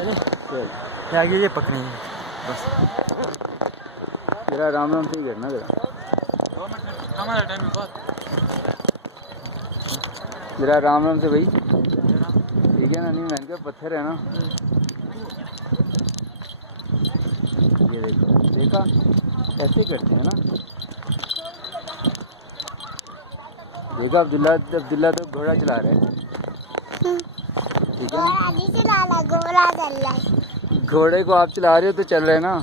चल आगे ये पकड़ेंगे बस। जरा आराम आराम से ही करना जरा। हमारा टाइम है बहुत। जरा आराम आराम से भाई, ठीक है ना? नहीं मैंने कहा पत्थर है ना। ये देखो, देखा ऐसे करते हैं ना। देखा अब्दुल्ला, अब्दुल्ला तो घोड़ा चला रहा है, ठीक है ना? घोड़ा चल रहा है। घोड़े को आप चला रहे हो तो चल रहे हैं ना।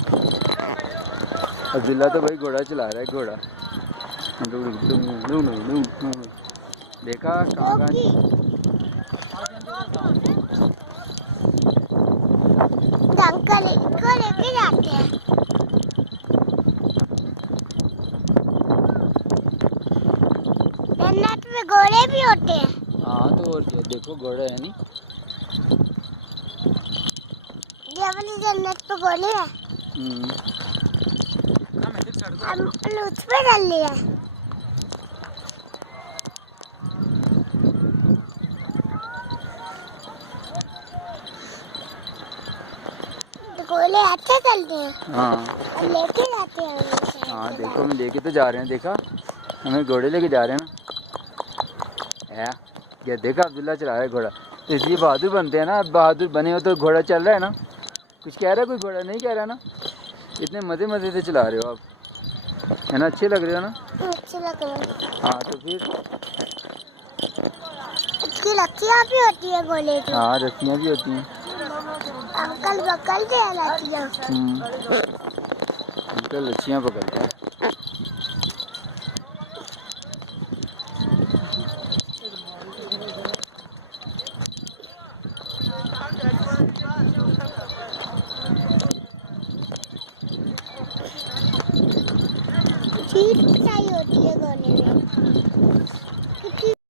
अब्दुल्ला तो भाई घोड़ा चला रहा है, घोड़ा। देखा कहाँ अंकल इसको लेके जाते हैं। जन्नत में घोड़े भी होते हैं। हाँ तो और क्या, देखो घोड़ा है नहीं। ये वाली जन्नत पे घोड़े हैं। हम उस पे चल लिए। घोड़े अच्छे चलते हैं। हाँ लेके जाते हैं। हाँ देखो हम लेके तो जा रहे हैं, देखा हमें घोड़े लेके जा रहे हैं ना। है क्या? देखा अब्दुल्ला चला रहा है घोड़ा, तो इसलिए बहादुर बनते हैं ना। बहादुर बने हो तो घोड़ा चल रहा है ना। कुछ कह रहा है कोई? घोड़ा नहीं कह रहा ना। इतने मज़े मज़े से चला रहे हो आप, है ना? अच्छे लग रहे हो ना? अच्छे लग रहे हैं। हाँ तो फिर इसकी लत्तियाँ भी होती है घोड़े की। हाँ रस्सियाँ भी होती हैं। अंकल पकड़ते हैं लत्तियाँ। अंकल लच्छियाँ पकड़ते हैं। सीट पिटाई होती